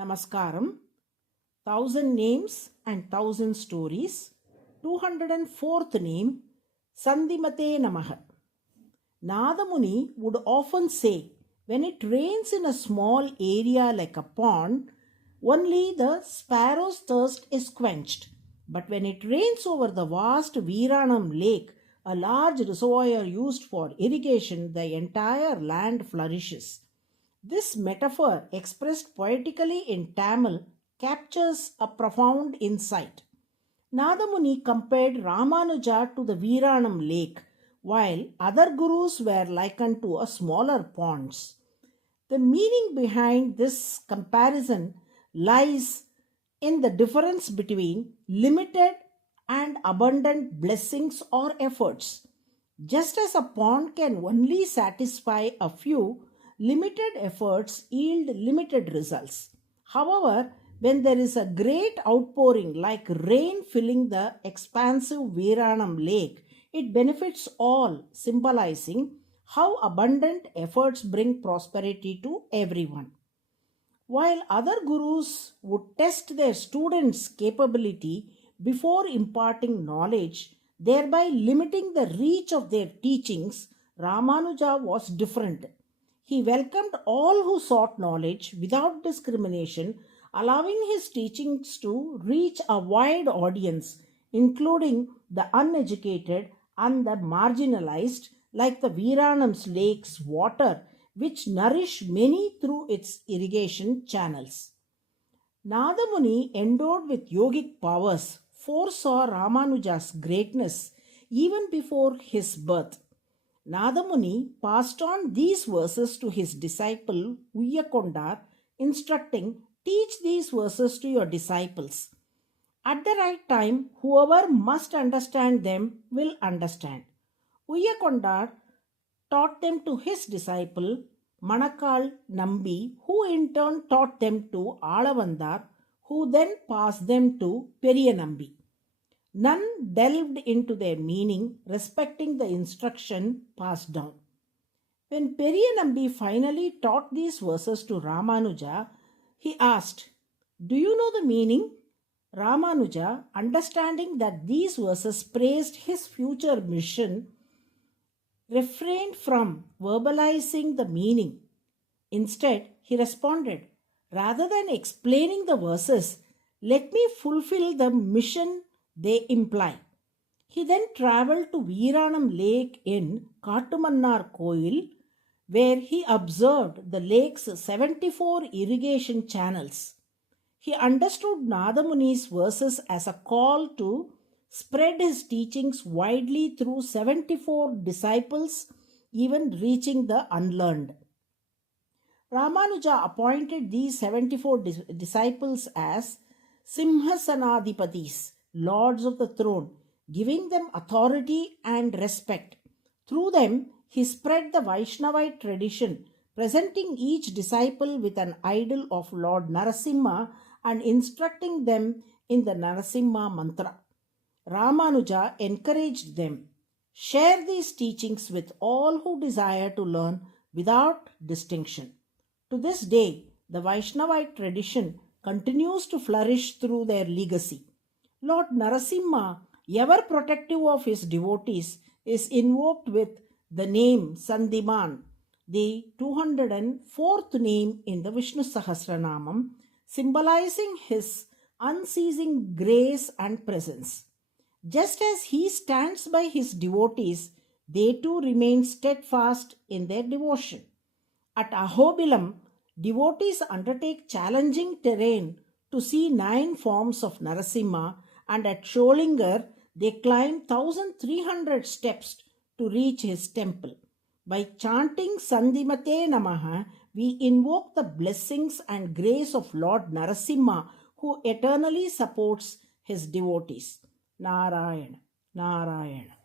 Namaskaram, 1000 Names and 1000 Stories, 204th name, SANDHIMATE NAMAH. Nadamuni would often say, when it rains in a small area like a pond, only the sparrow's thirst is quenched. But when it rains over the vast Veeranam lake, a large reservoir used for irrigation, the entire land flourishes. This metaphor, expressed poetically in Tamil, captures a profound insight. Nadamuni compared Ramanuja to the Veeranam lake, while other gurus were likened to a smaller ponds. The meaning behind this comparison lies in the difference between limited and abundant blessings or efforts. Just as a pond can only satisfy a few, limited efforts yield limited results. However, when there is a great outpouring like rain filling the expansive Veeranam lake, it benefits all, symbolizing how abundant efforts bring prosperity to everyone. While other gurus would test their students' capability before imparting knowledge, thereby limiting the reach of their teachings, Ramanuja was different. He welcomed all who sought knowledge without discrimination, allowing his teachings to reach a wide audience, including the uneducated and the marginalized, like the Veeranam's lake's water, which nourish many through its irrigation channels. Nadamuni, endowed with yogic powers, foresaw Ramanuja's greatness even before his birth. Nadamuni passed on these verses to his disciple Uyyakondar, instructing, "Teach these verses to your disciples. At the right time, whoever must understand them will understand." Uyyakondar taught them to his disciple Manakal Nambi, who in turn taught them to Alavandar, who then passed them to Periyanambi. None delved into their meaning, respecting the instruction passed down. When Periyanambi finally taught these verses to Ramanuja, he asked, "Do you know the meaning?" Ramanuja, understanding that these verses praised his future mission, refrained from verbalizing the meaning. Instead, he responded, "Rather than explaining the verses, let me fulfill the mission they imply." He then traveled to Veeranam Lake in Kattumannar Koil, where he observed the lake's 74 irrigation channels. He understood Nadamuni's verses as a call to spread his teachings widely through 74 disciples, even reaching the unlearned. Ramanuja appointed these 74 disciples as Simhasanadipatis, lords of the throne, giving them authority and respect. Through them, he spread the Vaishnavite tradition, presenting each disciple with an idol of Lord Narasimha and instructing them in the Narasimha mantra. Ramanuja encouraged them, "Share these teachings with all who desire to learn without distinction." To this day, the Vaishnavite tradition continues to flourish through their legacy. Lord Narasimha, ever protective of his devotees, is invoked with the name Sandhiman, the 204th name in the Vishnu Sahasranamam, symbolizing his unceasing grace and presence. Just as he stands by his devotees, they too remain steadfast in their devotion. At Ahobilam, devotees undertake challenging terrain to see 9 forms of Narasimha, and at Sholingar, they climb 1300 steps to reach his temple. By chanting Sandhimate Namaha, we invoke the blessings and grace of Lord Narasimha, who eternally supports his devotees. Narayana, Narayana.